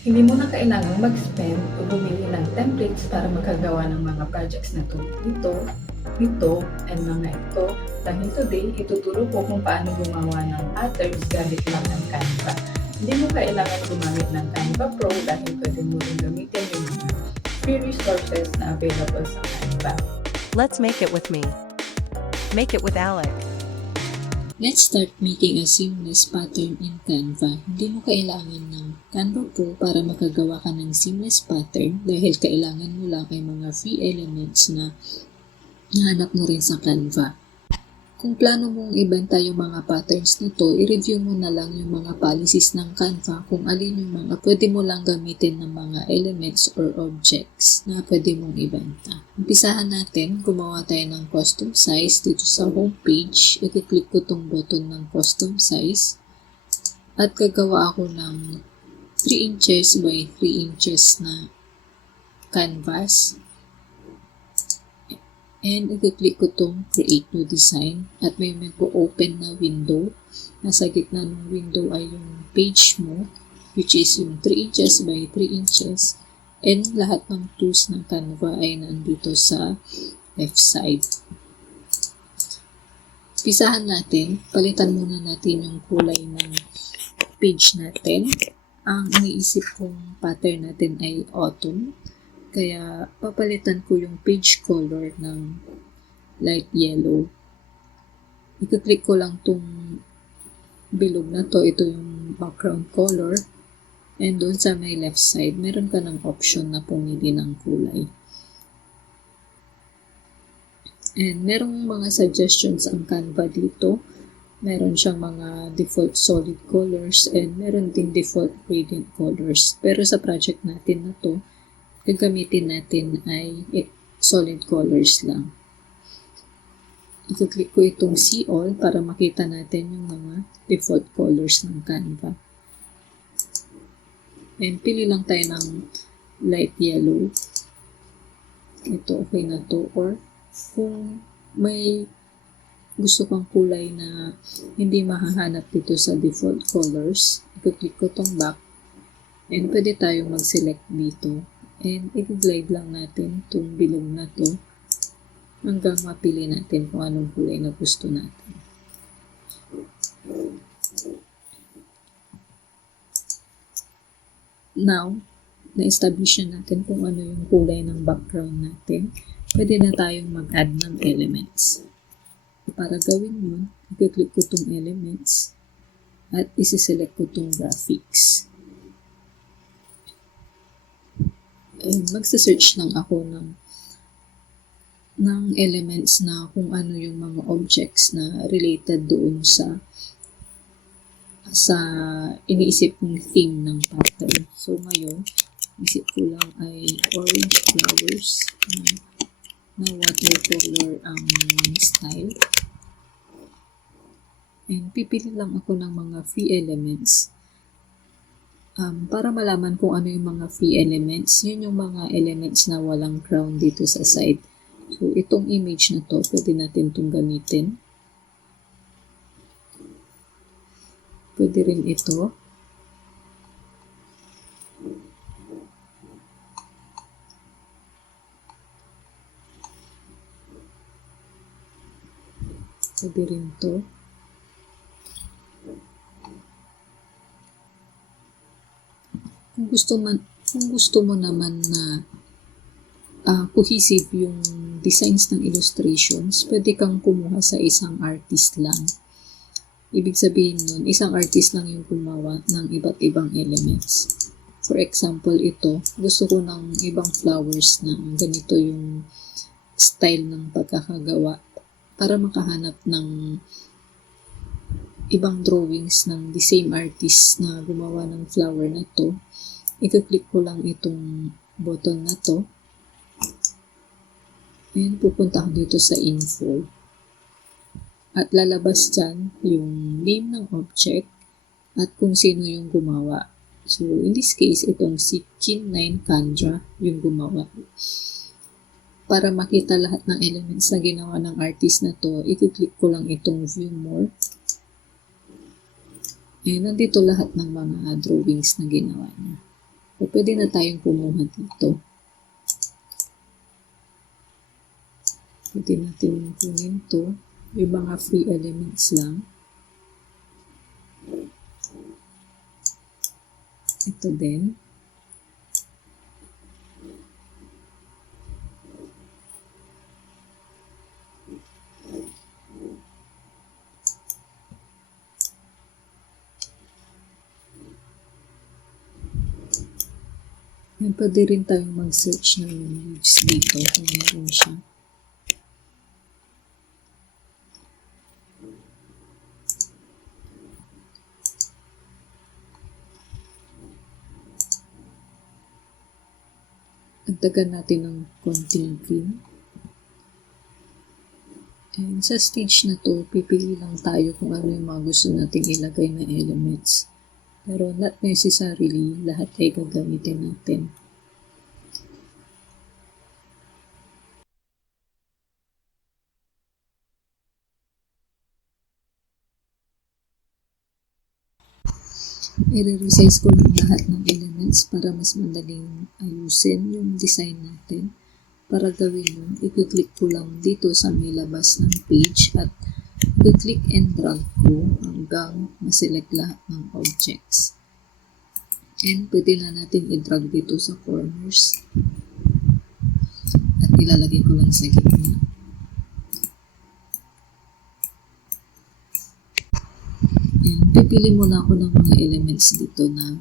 Hindi mo na kailangang mag-spend o bumili ng templates para makagawa ng mga projects na ito, and mga ito. Dahil today, ituturo ko kung paano gumawa ng patterns gamit lang ng Canva. Hindi mo kailangan gumamit ng Canva Pro dahil pwede mo rin gamitin yung mga free resources na available sa Canva. Let's make it with me. Make it with Alec. Let's start making a seamless pattern in Canva. Hindi mo kailangan ng Canva Pro para makagawa ka ng seamless pattern dahil kailangan mo lang ay mga free elements na nahanap mo rin sa Canva. Kung plano mong ibenta yung mga patterns na to, i-review mo na lang yung mga policies ng Canva kung alin yung mga pwede mo lang gamitin ng mga elements or objects na pwede mong ibenta. Umpisahan natin, gumawa tayo ng custom size dito sa homepage. I-click ko tong button ng custom size at gagawa ako ng 3 inches by 3 inches na canvas. And i-click ko itong create new design at may po open na window. Nasa gitna ng window ay yung page mo, which is yung 3 inches by 3 inches. And lahat ng tools ng Canva ay nandito sa left side. Pisahan natin, palitan muna natin yung kulay ng page natin. Ang iniisip kong pattern natin ay autumn. Kaya, papalitan ko yung page color ng light yellow. I-click ko lang tong bilog na to. Ito yung background color. And doon sa may left side, meron ka ng option na pumili ng kulay. And merong mga suggestions ang Canva dito. Meron siyang mga default solid colors and meron ding default gradient colors. Pero sa project natin na to, gagamitin natin ay solid colors lang. I-click ko itong see all para makita natin yung mga default colors ng Canva. And pili lang tayo ng light yellow. Ito okay na to. Or kung may gusto kang kulay na hindi mahahanap dito sa default colors, i-click ko itong back. And pwede tayong mag-select dito. And i-glide lang natin itong bilog na to hanggang mapili natin kung anong kulay na gusto natin. Now, na-establish natin kung ano yung kulay ng background natin. Pwede na tayong mag-add ng elements. Para gawin yun, i-click ko itong elements at isi-select ko itong graphics. And magsa-search lang ako ng elements na kung ano yung mga objects na related doon sa iniisip kong theme ng pattern. So ngayon, isip ko lang ay orange flowers na watercolor ang style. And pipili lang ako ng mga free elements. Para malaman kung ano yung mga free elements, yun yung mga elements na walang crown dito sa side. So, itong image na to, pwede natin itong gamitin. Pwede rin ito. Pwede rin ito. Kung gusto mo naman na cohesive yung designs ng illustrations, pwede kang kumuha sa isang artist lang. Ibig sabihin nun, isang artist lang yung gumawa ng iba't ibang elements. For example, ito, gusto ko ng ibang flowers na ganito yung style ng pagkakagawa para makahanap ng ibang drawings ng the same artist na gumawa ng flower na to. I-click ko lang itong button na to. And pupunta ako dito sa info. At lalabas dyan yung name ng object at kung sino yung gumawa. So, in this case, itong si Kin9 Kandra yung gumawa. Para makita lahat ng elements na ginawa ng artist na to, i-click ko lang itong view more. And nandito lahat ng mga drawings na ginawa niya. So, pwede na tayong kumuha dito. Pwede natin kunin to. Yung mga free elements lang. Ito din. Yan, pwede rin tayong mag-search ng leaves dito kung meron siya. Agdagan natin ng konting green. And sa stage na to, pipili lang tayo kung ano yung mga gusto nating ilagay na elements. Pero not necessarily lahat ay gagamitin natin. I-resize ko lang lahat ng elements para mas madaling ayusin yung design natin. Para gawin yun, i-click ko lang dito sa may labas ng page at i-click and drag ko hanggang ma-select lahat ng objects. And pwede na natin i-drag dito sa corners. At ilalagay ko lang sa gitna. And pipili muna ako ng mga elements dito na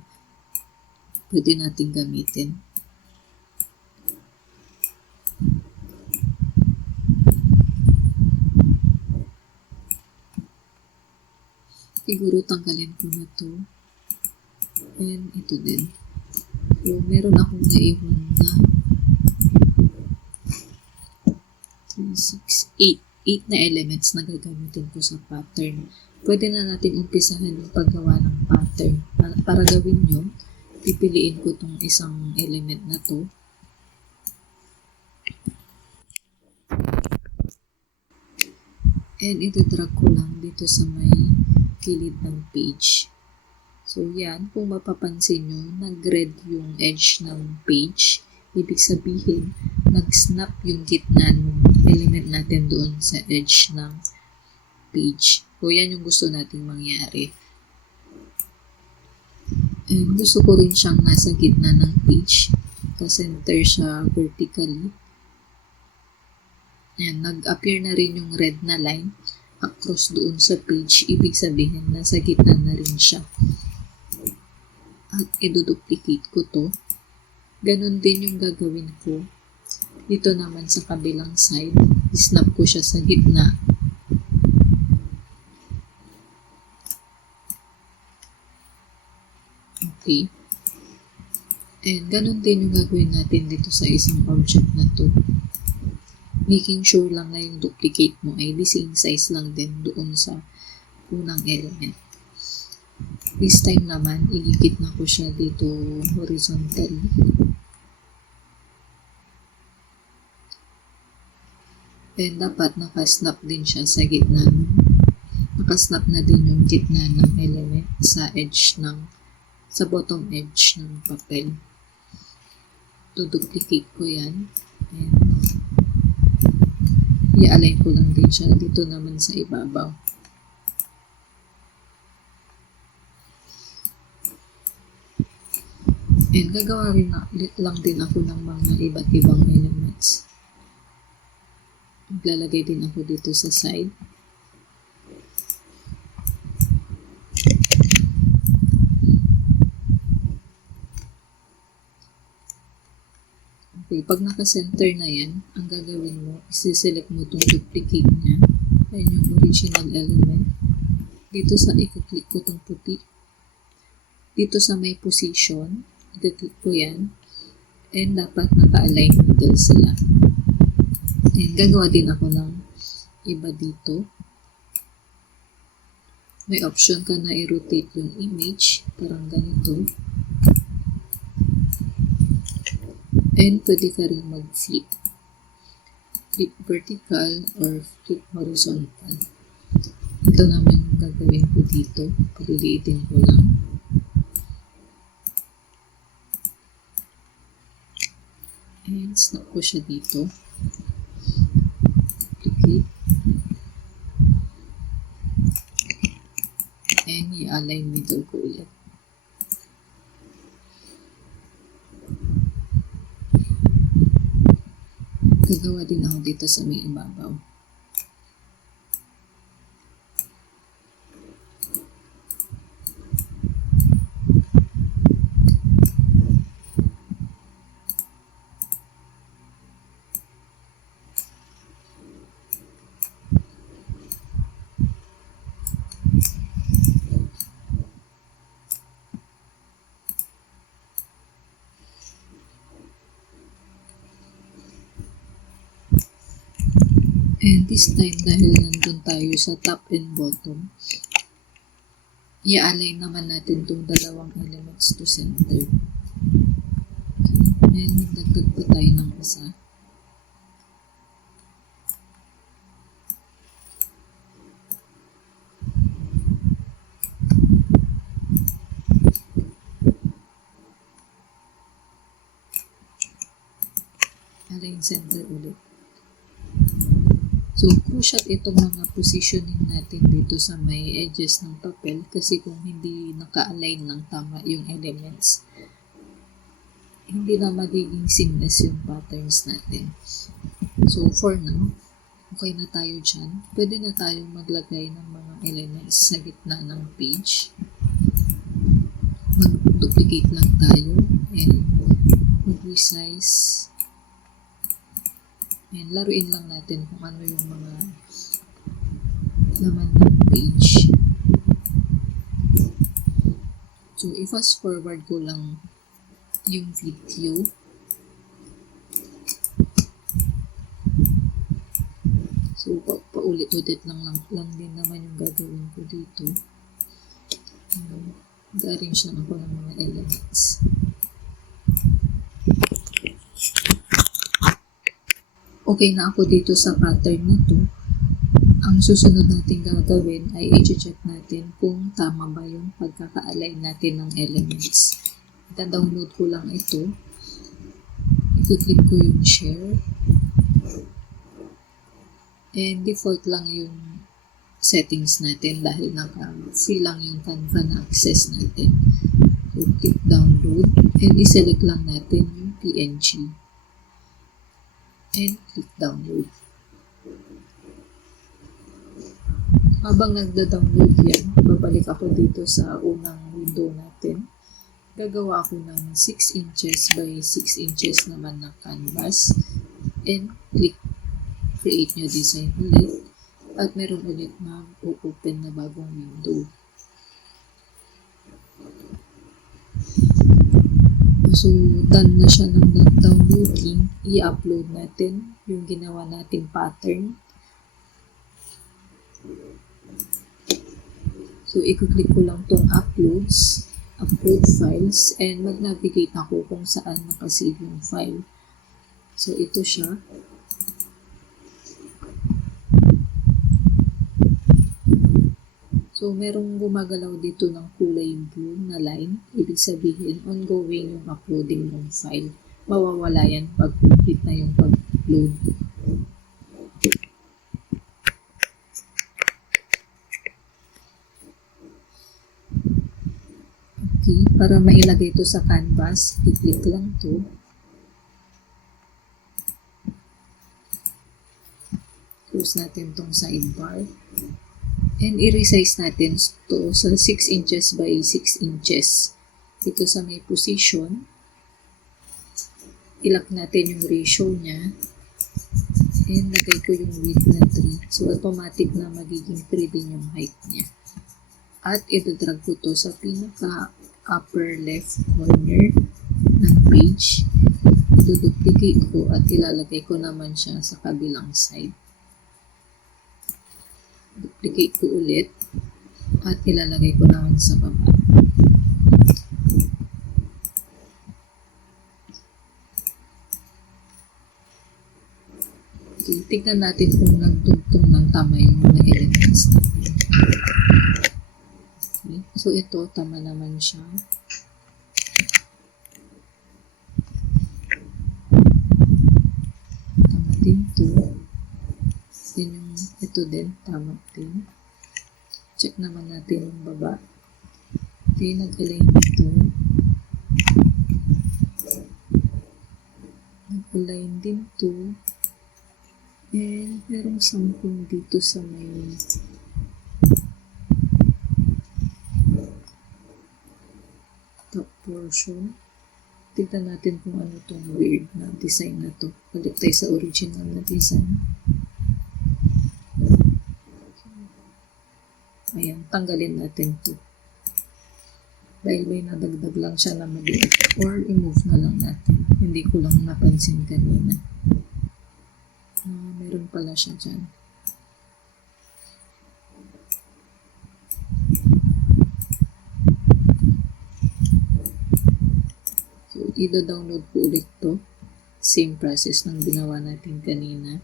pwede natin gamitin. Siguro tanggalin ko na to. And ito din. So, meron akong naiwan na 3, 6, 8 na elements na gagamitin ko sa pattern. Pwede na natin umpisahan yung paggawa ng pattern. Para gawin yun, pipiliin ko tong isang element na to. And ito-drag ko lang dito sa may kilid ng page. So, yan. Kung mapapansin nyo, nag-red yung edge ng page. Ibig sabihin, nag-snap yung gitna ng element natin doon sa edge ng page. So, yan yung gusto nating mangyari. And gusto ko rin siyang nasa gitna ng page. Ka-center siya vertically. Ayan, nag-appear na rin yung red na line across doon sa page. Ibig sabihin, nasa gitna na rin siya. At i-duplicate ko to. Ganon din yung gagawin ko. Dito naman sa kabilang side, i-snap ko siya sa gitna. Okay. And ganon din yung gagawin natin dito sa isang object na to. Making sure lang na yung duplicate mo ay the same size lang din doon sa unang element. This time naman, igigit na ko siya dito horizontally. And dapat nakasnap din siya sa gitna. Nakasnap na din yung gitna ng element sa edge sa bottom edge ng papel. Duplicate ko yan. And i-align ko lang din siya dito naman sa ibabaw. And gagawa rin lang din ako ng mga iba't ibang elements. Maglalagay din ako dito sa side. Okay, pag naka-center na yan, ang gagawin mo, isi-select mo itong duplicate niya. Ayan yung original element. Dito sa i-click ko itong puti. Dito sa may position, i-click ko yan. And dapat naka-align middle sila. And gagawa din ako ng iba dito. May option ka na i-rotate yung image. Parang ganito. And pwede ka rin mag-flip. Flip vertical or flip horizontal. Ito naman yung gagawin ko dito. Paliliitin ko lang. And snap ko siya dito. Duplicate. And i-align middle ko ulit. Gagawa din ako dito sa may ibabaw. And this time, dahil nandun tayo sa top and bottom, i-align naman natin itong dalawang elements to center. Okay. And magdagdag pa tayo ng isa. Align center ulit. So, crucial itong mga positioning natin dito sa may edges ng papel kasi kung hindi naka-align ng tama yung elements, hindi na magiging seamless yung patterns natin. So, for now, okay na tayo dyan. Pwede na tayo maglagay ng mga elements sa gitna ng page. Mag-duplicate lang tayo and mag-resize. And laruin lang natin kung ano yung mga laman ng page. So, i-fast forward ko lang yung video. So, paulit-ulit lang din naman yung gagawin ko dito. Mag-arrange lang ako ng mga elements. Okay na ako dito sa pattern na to. Ang susunod natin gagawin ay i-check natin kung tama ba yung pagkaka-align natin ng elements. Ita-download ko lang ito. I-click ko yung share. And default lang yung settings natin dahil naka-free lang yung Canva na access natin. So, click download and i-select lang natin yung PNG. And click download. Habang nagda-download yan, babalik ako dito sa unang window natin. Gagawa ako ng 6 inches by 6 inches naman na canvas. And click create new design ulit. At meron ulit mag-open na bagong window. So, done na siya ng downloading. I-upload natin yung ginawa nating pattern. So, i-click ko lang tong upload files, and mag-navigate ako kung saan nakasave yung file. So, ito siya. So, merong gumagalaw dito ng kulay blue na line. Ibig sabihin, ongoing yung uploading ng file. Mawawala yan pag complete na yung pag-upload. Okay, para mailagay ito sa canvas, i-click lang to. Close natin tong sidebar. And i-resize natin to sa 6 inches by 6 inches. Dito sa may position, ilak natin yung ratio niya. And lagay ko yung width na 3. So, automatic na magiging 3 din yung height niya. At ito-drag ko to sa pinaka-upper left corner ng page. Ito-duplicate ko at ilalagay ko naman siya sa kabilang side. Duplicate ko ulit at ilalagay ko naman sa baba. Okay, tignan natin kung nagtugtong ng tama yung mga elements natin. Okay, so ito, tama naman siya. din, tama din. Check naman natin yung baba. Okay, nag-align dito. Nag-align din to. And merong something dito sa may top portion. Tignan natin kung ano tong weird na design na to. Balik tayo sa original na design. Ayan, tanggalin natin to. Dahil may nadagdag lang siya na maliit. Or i-move na lang natin. Hindi ko lang napansin kanina. Meron pala siya dyan. So, i-download ko ulit to. Same process ng ginawa natin kanina.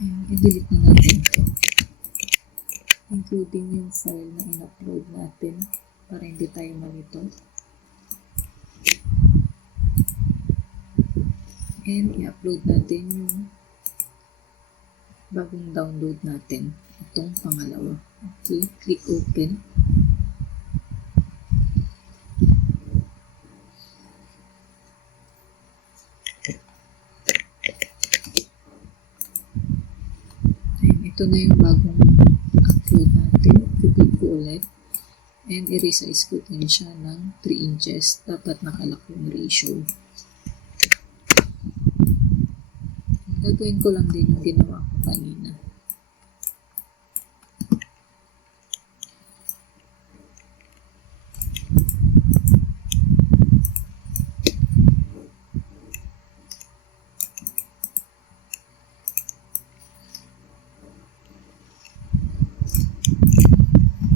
And i-delete na natin to. Including yung file na in-upload natin para hindi tayo malito. And i-upload natin yung bagong download natin. Itong pangalawa. Okay, click open. And ito na yung bagong upload natin. Click ko ulit. And i-resize ko din siya ng 3 inches. Dapat nakalak yung ratio. Gagawin ko lang din yung ginawa ko kanina.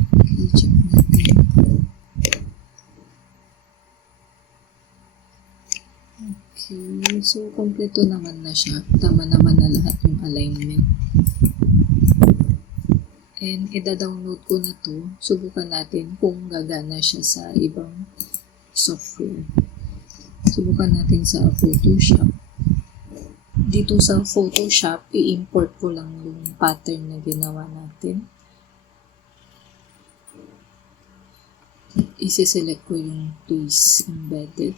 Okay, check natin. Okay, so kompleto naman na siya. Tama naman na lahat yung alignment. And ida-download ko na to. Subukan natin kung gagana siya sa ibang software. Subukan natin sa Photoshop. Dito sa Photoshop, i-import ko lang yung pattern na ginawa natin. Isi-select ko yung twist embedded.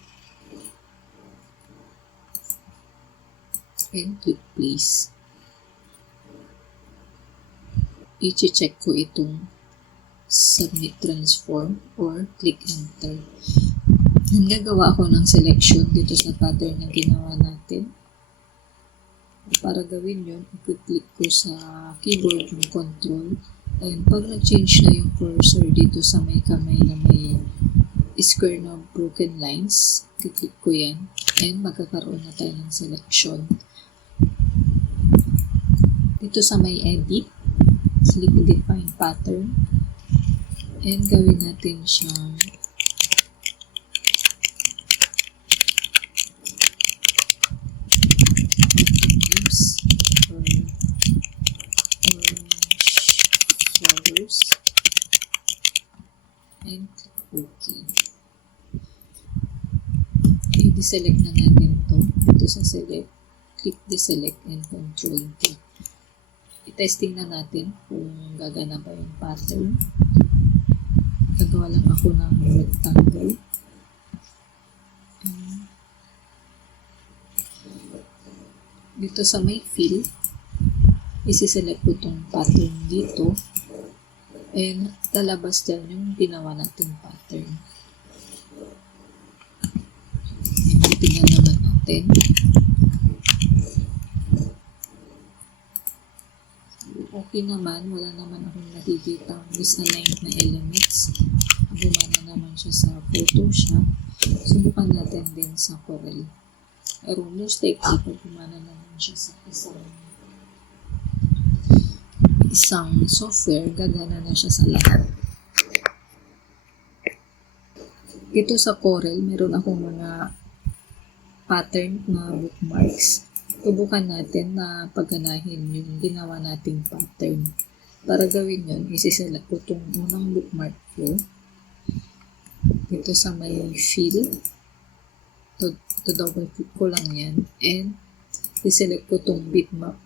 And click place. I-check ko itong submit transform or click enter. And gagawa ako ng selection dito sa pattern na ginawa natin. Para gawin yun, i-click ko sa keyboard yung control. And pag nag-change na yung cursor dito sa may kamay na may square na broken lines, i-click ko yan. And magkakaroon na tayo ng selection. Dito sa may edit, click define pattern. And gawin natin siyang leaves or orange flowers. And click OK. I-deselect na natin to. Dito sa select, click deselect and control D. I-testing na natin kung gagana ba yung pattern. Gagawa lang ako ng rectangle. Dito sa may fill, isi-select ko itong pattern dito. And lalabas dyan yung ginawa nating pattern. And tingnan naman natin. Okay naman, wala naman akong nakikita misaligned na elements. Gumana naman siya sa Photoshop. Subukan natin din sa Corel. Pero most likely, pag gumana naman siya sa isang software, gagana na siya sa lahat. Dito sa Corel, meron akong mga pattern na bookmarks. Subukan natin na pagganahin yung ginawa nating pattern. Para gawin yun, isi-select ko itong unang bookmark ko. Dito sa may fill. To double click ko lang yan. And, isi-select ko itong bitmap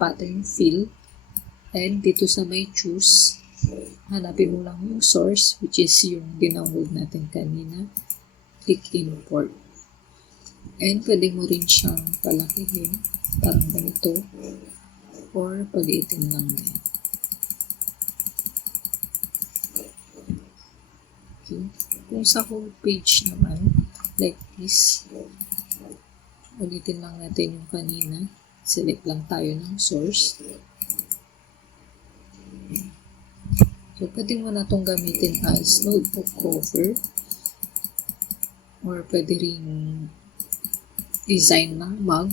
pattern fill. And dito sa may choose, hanapin mo lang yung source, which is yung dinownload natin kanina. Click import. And pwede mo rin siyang palakihin, parang ganito, or paliitin lang din. Okay. Kung sa whole page naman, like this, ulitin lang natin yung kanina. Select lang tayo ng source. So, pwede mo na itong gamitin as notebook cover, or pwede rin design ng mug.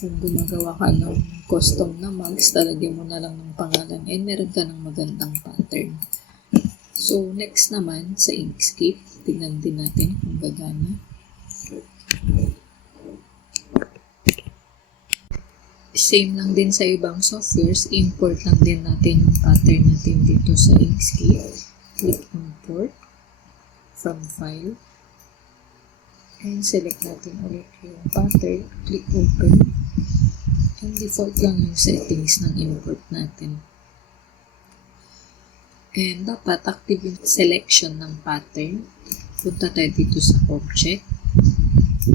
Kung gumagawa ka ng custom na mugs, talagyan mo na lang ng pangalan and meron ka ng magandang pattern. So, next naman sa Inkscape, tignan din natin kung gagana. Same lang din sa ibang softwares, import lang din natin yung pattern natin dito sa Inkscape. Click import from file. And select natin ulit yung pattern. Click open. And default lang yung settings ng import natin. And dapat active yung selection ng pattern. Punta tayo dito sa object,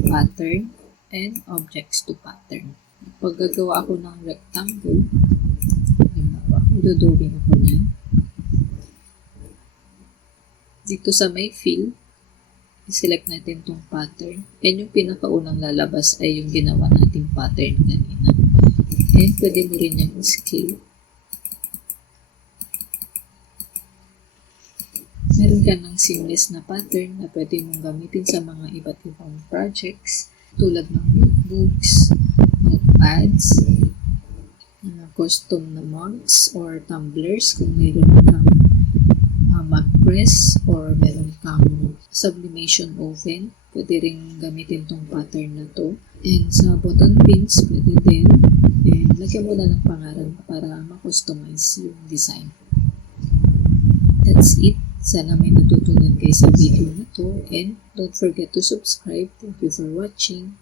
pattern, and objects to pattern. Pag gagawa ako ng rectangle, dodrawing ako niyan. Dito sa may fill, i-select natin tong pattern. And yung pinakaunang lalabas ay yung ginawa nating pattern kanina. And pwede mo rin yung scale. Meron ka ng seamless na pattern na pwede mong gamitin sa mga iba't ibang projects tulad ng notebooks, notepads, custom na mugs or tumblers kung meron kang mug press or meron kang sublimation oven, pwede rin gamitin tong pattern na to. And sa button pins, pwede din. And lagyan mo na ng pangalan para ma-customize yung design. That's it. Sana may natutunan kayo sa video na to and don't forget to subscribe. Thank you for watching.